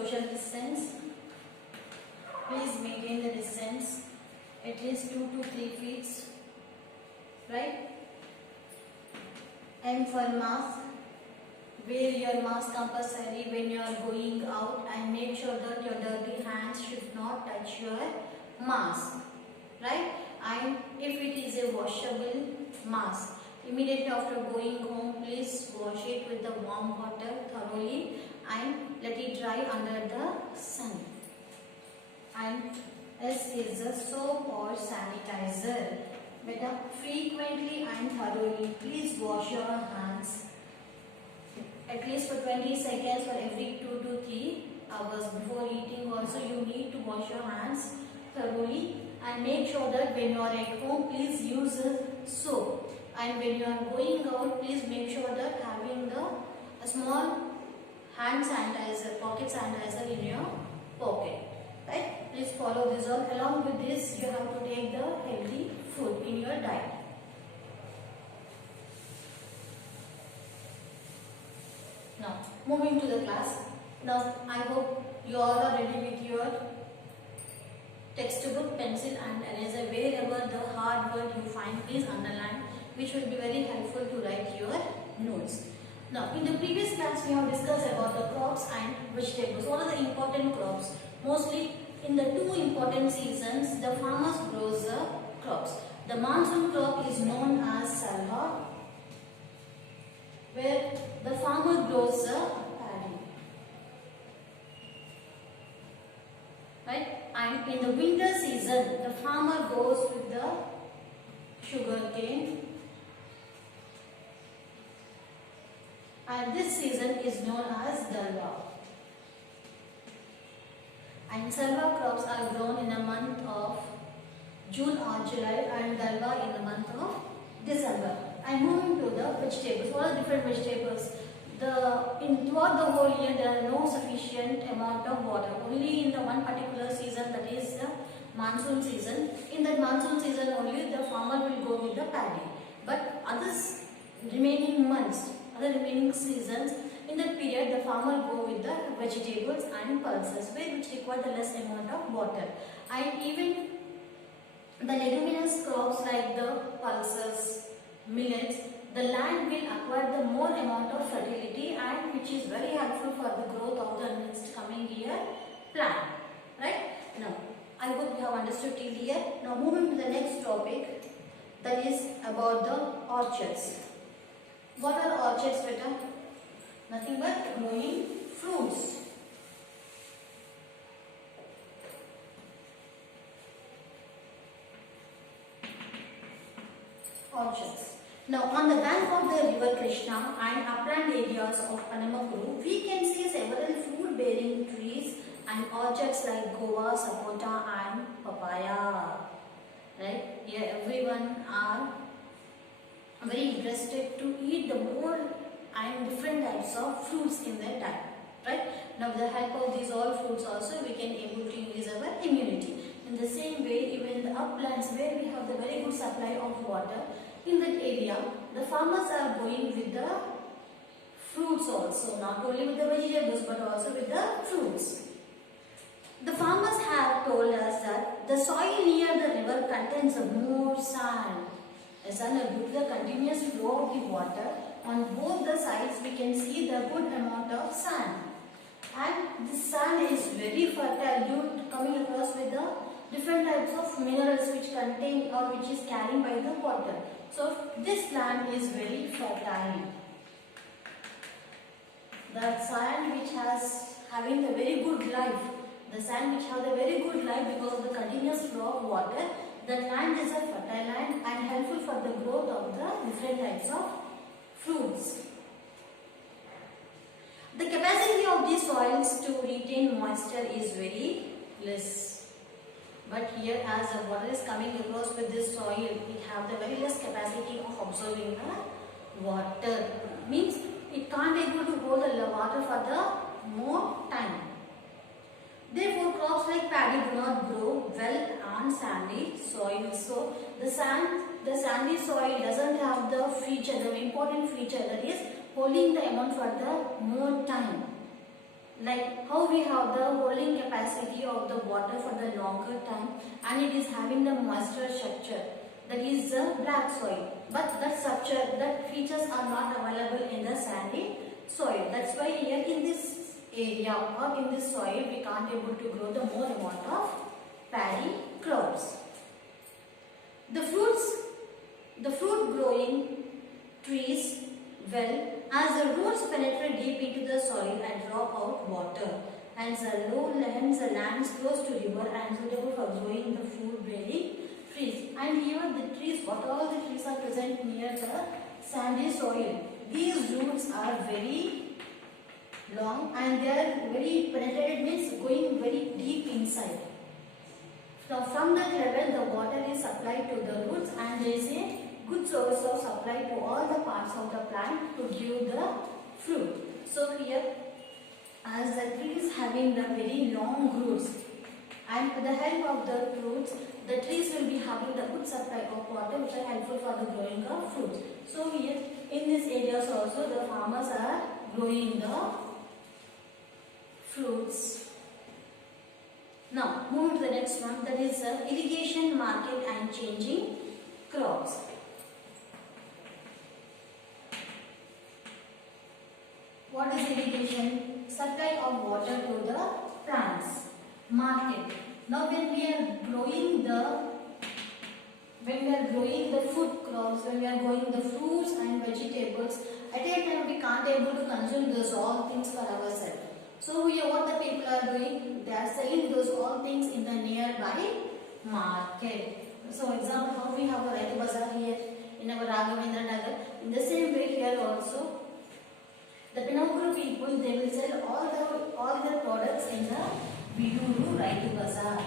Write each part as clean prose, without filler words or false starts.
social distance. Please maintain the distance at least 2 to 3 feet, right? M for mask. Wear your mask compulsory when you are going out and make sure that your dirty hands should not touch your mask, right? And if it is a washable mask, immediately after going home, please wash it with the warm water thoroughly and let it dry under the sun. And S is a soap or sanitizer. Beta, frequently and thoroughly, please wash your hands at least for 20 seconds for every 2 to 3 hours. Before eating also you need to wash your hands thoroughly, and make sure that when you are at home, please use soap, and when you are going out, please make sure that having a small hand sanitizer, pocket sanitizer in your pocket, right? Please follow this all. Along with this, you have to take the healthy food in your diet. Now, moving to the class. Now, I hope you all are ready with your textbook, pencil and eraser. Wherever the hard word you find, please underline, which will be very helpful to write your notes. Now, in the previous class, we have discussed about the crops and vegetables. What are the important crops? Mostly in the two important seasons, the farmers grows the crops. The monsoon crop is known as salva, where the farmer grows the paddy, right? And in the winter season, the farmer goes with the sugarcane, and this season is known as dalva. And salva crops are grown in the month of June or July, and dalva in the month of December. And moving to the vegetables. What are different vegetables? Throughout the whole year, there are no sufficient amount of water. Only in the one particular season, that is the monsoon season. In that monsoon season only, the farmer will go with the paddy. But others remaining months, other remaining seasons, in that period, the farmer go with the vegetables and pulses, which require the less amount of water. And even the leguminous crops like the pulses, millets, the land will acquire the more amount of fertility, and which is very helpful for the growth of the next coming year plant, right? Now, I hope you have understood till here. Now, moving to the next topic, that is about the orchards. What are orchards, beta? Nothing but growing fruits. Orchards. Now, on the bank of the river Krishna and upland areas of Panamakuru, we can see several fruit-bearing trees and orchards like guava, sapota and papaya. Right? Here everyone are very interested to eat the more and different types of fruits in their diet. Right? Now, with the help of these all fruits also, we can able to increase our immunity. In the same way, even in the uplands where we have the very good supply of water, in that area, the farmers are going with the fruits also, not only with the vegetables but also with the fruits. The farmers have told us that the soil near the river contains more sand. Due to the continuous flow of the water, on both the sides we can see the good amount of sand. And this sand is very fertile due to coming across with the different types of minerals which contain or which is carried by the water. So this land is very fertile. The sand which has having a very good life, the sand which has a very good life because of the continuous flow of water, that land is a fertile land and helpful for the growth of the different types of fruits. The capacity of these soils to retain moisture is very less. But here, as the water is coming across with this soil, it have the very less capacity of absorbing the water. Means it can't able to hold the water for the more time. Therefore, crops like paddy do not grow well on sandy soil. So the sandy soil doesn't have the feature, the important feature, that is holding the amount for the more time. Like how we have the holding capacity of the water for the longer time, and it is having the moisture structure, that is the black soil. But that structure, that features are not available in the sandy soil. That's why here in this area or in this soil we can't able to grow the more amount of paddy crops. The fruit growing trees well, as the roots penetrate deep into the soil and draw out water. Hence the lands close to river and suitable for growing the fruit bearing trees. And here the trees, what all the trees are present near the sandy soil. These roots are very long and they are very penetrated, means going very deep inside. Now from that level the water is supplied to the roots and there is a good source of supply to all the parts of the plant to give the fruit. So here, as the tree is having the very long roots, and with the help of the roots, the trees will be having the good supply of water which are helpful for the growing of fruits. So here in these areas also the farmers are growing the fruits. Now move to the next one, that is irrigation, market and changing crops. What is irrigation? Supply of water to the plants. Market. Now when we are growing the food crops, when we are growing the fruits and vegetables, at a time we can't able to consume those all things for ourselves. So here what the people are doing, they are selling those all things in the nearby market. So example, how we have a Raitu Bazaar here in our Raghavendra Nagar. In the same way here also, the Penamkuru people, they will sell all their products in the Viduru Raitu Bazaar.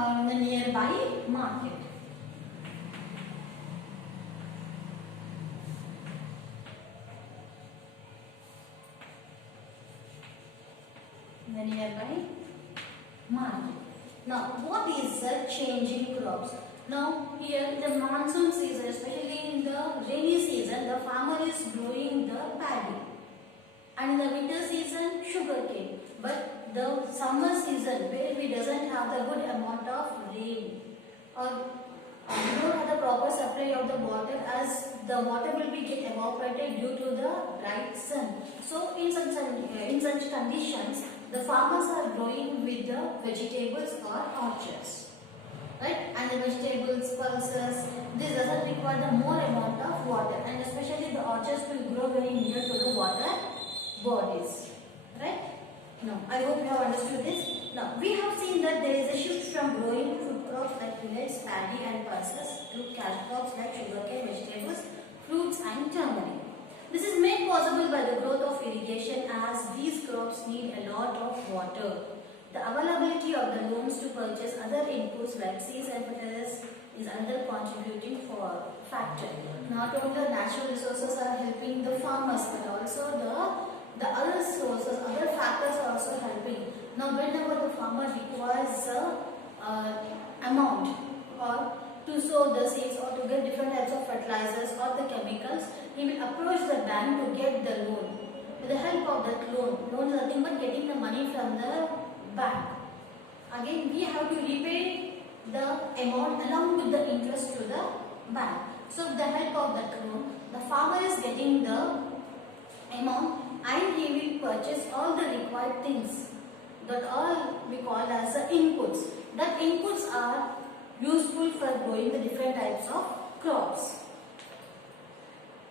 And the nearby market. The nearby market. Now, what is the changing crops? Now, here the monsoon season, especially in the rainy season, the farmer is growing the paddy, and in the winter season, sugarcane. But the summer season, where we doesn't have the good amount of rain, or we don't have the proper supply of the water, as the water will be get evaporated due to the bright sun. So in such conditions, the farmers are growing with the vegetables or orchards, right? And the vegetables, pulses, this doesn't require the more amount of water, and especially the orchards will grow very near to the water bodies, right? Now, I hope you have understood this. Now, we have seen that there is a shift from growing food crops like millets, paddy and pulses to cash crops like sugarcane, vegetables, fruits and turmeric. This is made possible by the growth of irrigation, as these crops need a lot of water. The availability of the loans to purchase other inputs like seeds and fertilizers is another contributing factor. Not only the natural resources are helping the farmers, but also the other sources, other factors are also helping. Now whenever the farmer requires amount or to sow the seeds or to get different types of fertilizers or the chemicals, he will approach the bank to get the loan. With the help of that loan is nothing but getting the money from the bank. Again, we have to repay the amount along with the interest to the bank. So with the help of that loan, the farmer is getting the amount and he will purchase all the required things, that all we call as the inputs. That inputs are useful for growing the different types of crops.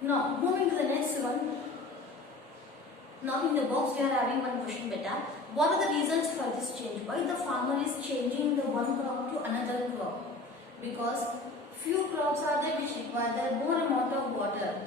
Now moving to the next one. Now in the box we are having one question beta. What are the reasons for this change? Why the farmer is changing the one crop to another crop? Because few crops are there which require the more amount of water.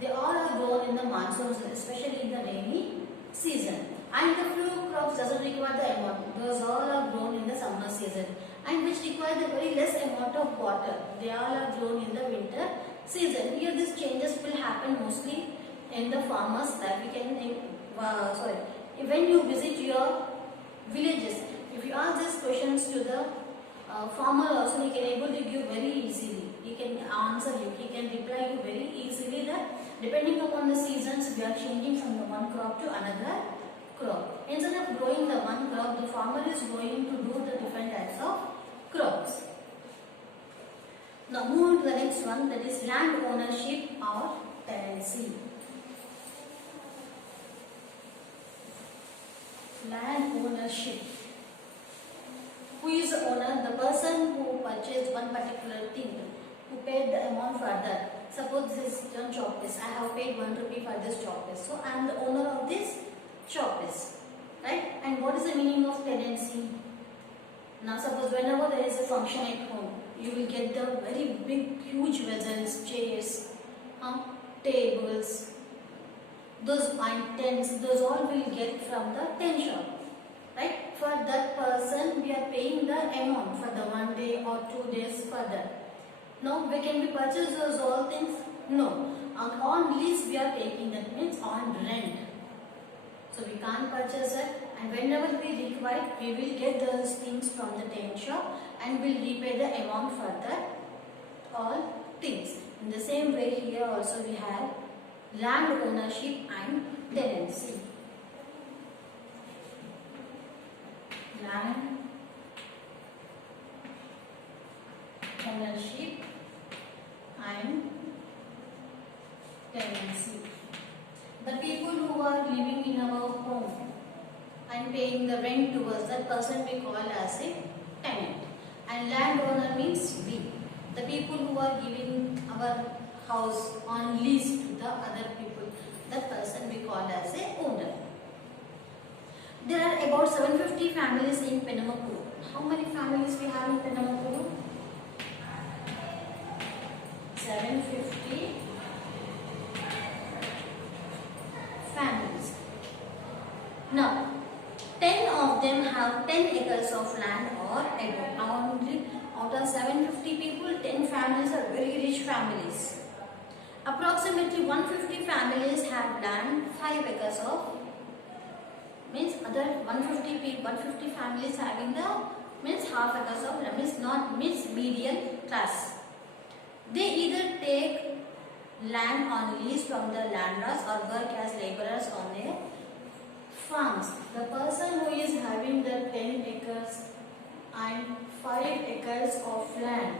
They all are grown in the monsoon, especially in the rainy season. And the few crops doesn't require the amount. Those all are grown in the summer season, and which require the very less amount of water. They all are grown in the winter season. Here these changes will happen mostly in the farmers' life. When you visit your villages. If you ask these questions to the farmer also, he can able to give very easily. He can answer you. He can reply you very easily that depending upon the seasons, we are changing from the one crop to another crop. Instead of growing the one crop, the farmer is going to do the different types of crops. Now move on to the next one, that is land ownership or tenancy. Land ownership. Who is the owner? The person who purchased one particular thing, who paid the amount for that. Suppose this is one choppice. I have paid 1 rupee for this choppice. So I am the owner of this choppice. Right? And what is the meaning of tenancy? Now suppose whenever there is a function at home, you will get the very big, huge vessels, chairs, tables, those tents, those all will get from the tent shop. Right? For that person, we are paying the amount for the 1 day or 2 days for that. Now, we can we purchase those all things? No. On lease, we are taking, that means on rent. So, we can't purchase it, and whenever we require, we will get those things from the tent shop and will repay the amount for that all things. In the same way, here also we have land ownership and tenancy. Land ownership and tenancy. The people who are living in our home and paying the rent to us, that person we call as a tenant. And landowner means we. The people who are giving our house on lease to the other people, that person we call as a owner. There are about 750 families in Penamakuru. How many families we have in Penamakuru? 750 families. Now, 10 of them have 10 acres of land or above. Only out of 750 people, 10 families are very rich families. Approximately 150 families have land 5 acres of, means other 150 families having the means half acres of land, means not means median class. They either take land on lease from the landlords or work as laborers on their farms. The person who is having the 10 acres and 5 acres of land,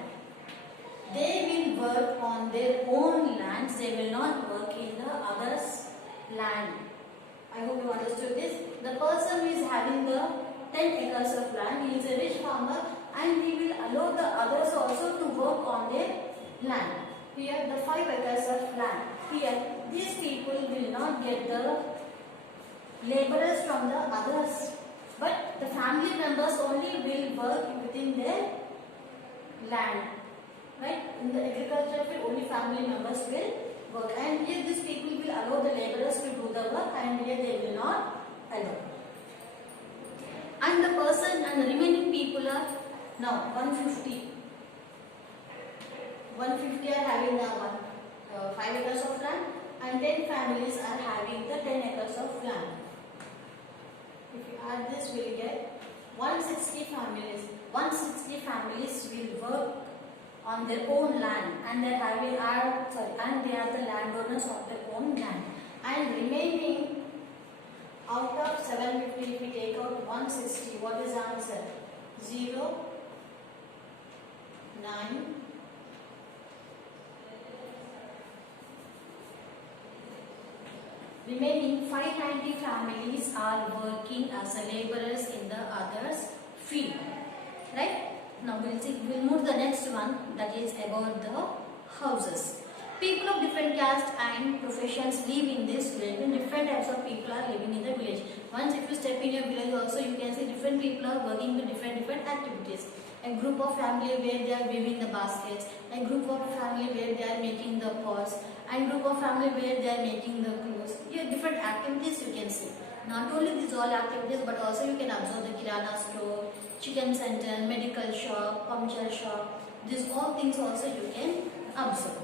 they will work on their own lands. They will not work in the others' land. I hope you understood this. The person who is having the 10 acres of land, he is a rich farmer and he will allow the others also to work on their land. Here the 5 acres of land. Here these people will not get the laborers from the others, but the family members only will work within their land. Right? In the agriculture field, only family members will work, and here these people will allow the laborers to do the work, and here they will not allow. And the person and the remaining people are now 150. 150 are having the 5 acres of land, and 10 families are having the 10 acres of land. If you add this, we will get 160 families. 160 families will work on their own land, and they are the landowners of their own land. And remaining out of 750, if we take out 160, what is the answer? 0, 9, remaining 590 families are working as a laborers in the others' field. Right? Now we'll move to the next one, that is about the houses. People of different caste and professions live in this village. And different types of people are living in the village. Once if you step in your village also, you can see different people are working with different activities. A group of family where they are weaving the baskets, a group of family where they are making the pots, and group of family where they are making the clothes. Here different activities you can see. Not only these all activities, but also you can observe the kirana store, chicken center, medical shop, puncture shop. These all things also you can observe.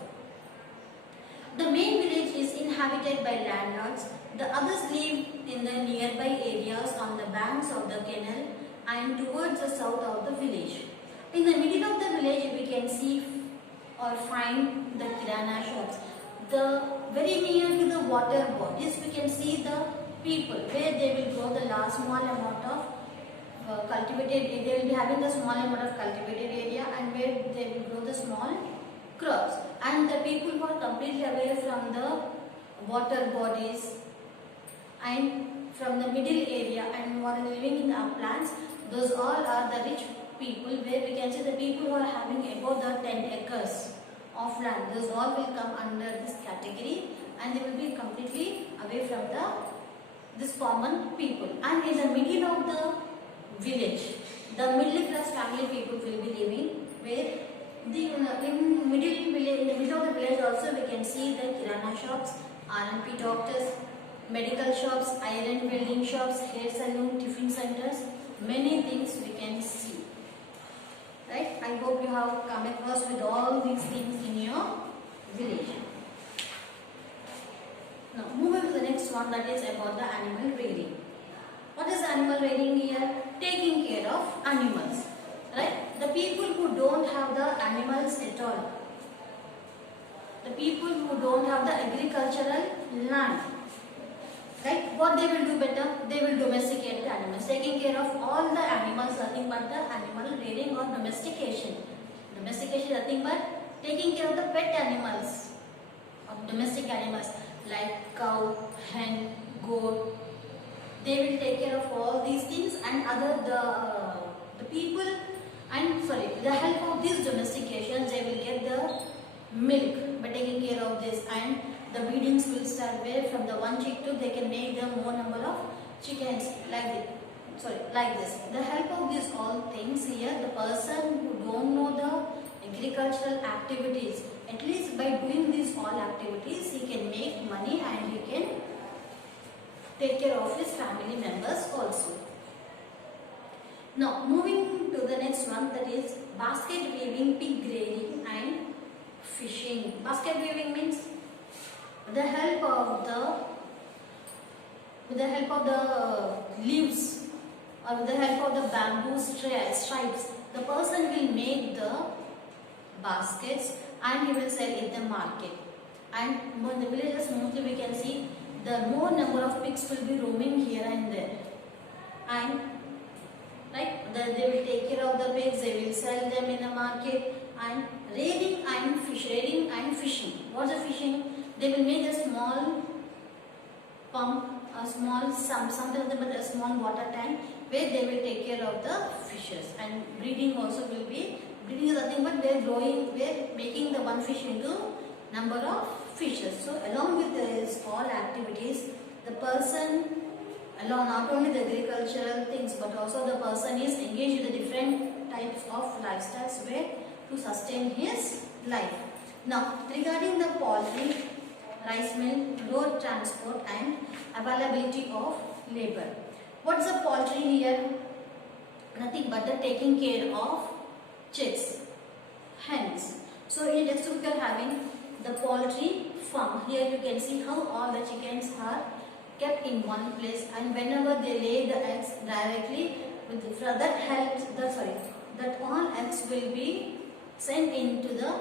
The main village is inhabited by landlords. The others live in the nearby areas on the banks of the canal and towards the south of the village. In the middle of the village we can see or find the kirana shops. The very near to the water bodies we can see the people where they will grow the small amount of cultivated, they will be having the small amount of cultivated area and where they will grow the small crops, and the people who are completely away from the water bodies and from the middle area and who are living in the uplands, those all are the rich people, where we can see the people who are having above the 10 acres of land, those all will come under this category and they will be completely away from this common people. And in the middle of the village, the middle class family people will be living, where in the middle of the village also we can see the kirana shops, R&P doctors, medical shops, iron welding shops, hair salon, tiffin centers, many things we can see. Right? I hope you have come across with all these things in your village. Now moving to the next one, that is about the animal rearing. What is animal rearing here? Taking care of animals. Right? The people who don't have the animals at all, the people who don't have the agricultural land, right? What they will do better? They will domesticate the animals. Taking care of all the animals, nothing but the animal rearing or domestication. Domestication, nothing but taking care of the pet animals or domestic animals like cow, hen, goat. They will take care of all these things, and the people, and sorry, with the help of these domestications they will get the milk by taking care of this, and the breedings will start where from the one chick to they can make the more number of chickens like this. The help of these all things here, the person who don't know the agricultural activities, at least by doing these all activities he can make money and he can take care of his family members also. Now moving to the next one, that is basket weaving, pig rearing and fishing. Basket weaving means with the help of the leaves or with the help of the bamboo stripes, the person will make the baskets and he will sell in the market. And in the villages mostly we can see the more number of pigs will be roaming here and there, and right, they will take care of the pigs, they will sell them in the market. And rearing and fishing. What's the fishing? They will make a small pump, a small sometimes a small water tank where they will take care of the fishes. And breeding also will be, breeding is nothing but we're making the one fish into number of fishes. So along with these all activities, the person along not only the agricultural things but also the person is engaged in the different types of lifestyles where to sustain his life. Now regarding the poultry, rice mill, road transport and availability of labor. What's the poultry here? Nothing but the taking care of chicks, hens. So in next we are having the poultry farm. Here you can see how all the chickens are kept in one place, and whenever they lay the eggs directly with that all eggs will be sent into the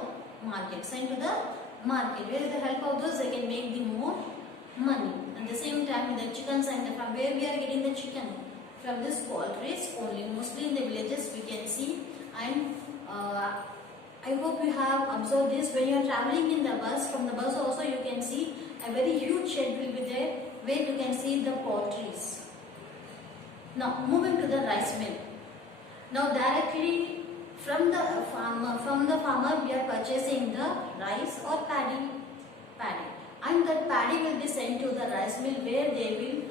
market, where with the help of those they can make the more money. At the same time the chickens, and from where we are getting the chicken, from this poultries only, mostly in the villages we can see. And I hope you have observed this, when you are traveling in the bus, from the bus also you can see a very huge shed will be there where you can see the poultries. Now moving to the rice mill. Now directly from the farmer we are purchasing the rice or paddy, and that paddy will be sent to the rice mill where they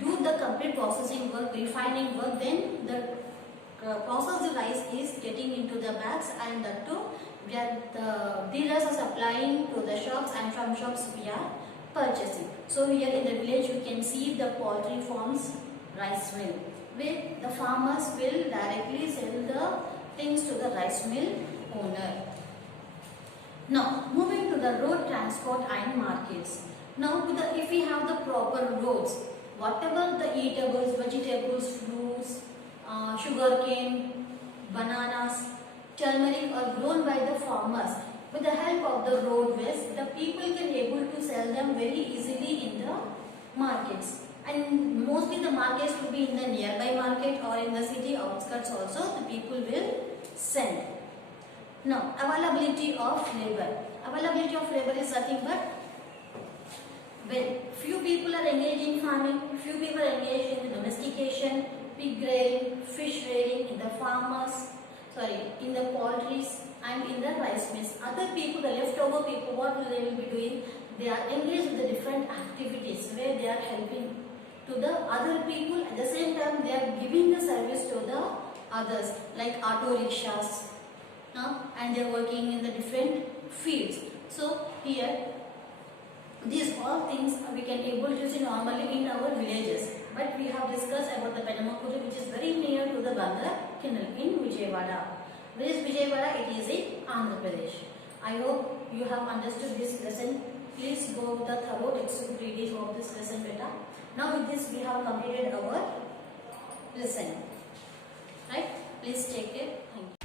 will do the complete processing work, refining work. Then the processed rice is getting into the bags, and that too where the dealers are supplying to the shops, and from shops we are purchasing. So here in the village you can see the poultry farms, rice mill, where the farmers will directly sell the things to the rice mill owner. Now moving to the road transport and markets. Now if we have the proper roads, whatever the eatables, vegetables, fruits, sugarcane, bananas, turmeric are grown by the farmers. With the help of the roadways, the people can able to sell them very easily in the markets. And mostly the markets will be in the nearby market or in the city outskirts also the people will send. Now, availability of labor. Availability of labor is nothing but when few people are engaged in farming, few people are engaged in domestication, pig rearing, fish rearing, in the in the poultries and in the rice mills. Other people, the leftover people, what will they will be doing? They are engaged with the different activities where they are helping to the other people. At the same time, they are giving the service to the others, like auto rickshaws, and they are working in the different fields. So here, these all things we can able to see normally in our villages. But we have discussed about the Penamakuru, which is very near to the Bandar Canal in Vijayawada. Where is Vijayawada? It is in Andhra Pradesh. I hope you have understood this lesson. Please go with the thorough textbook reading of this lesson beta. Now with this we have completed our lesson. Right? Please take care. Thank you.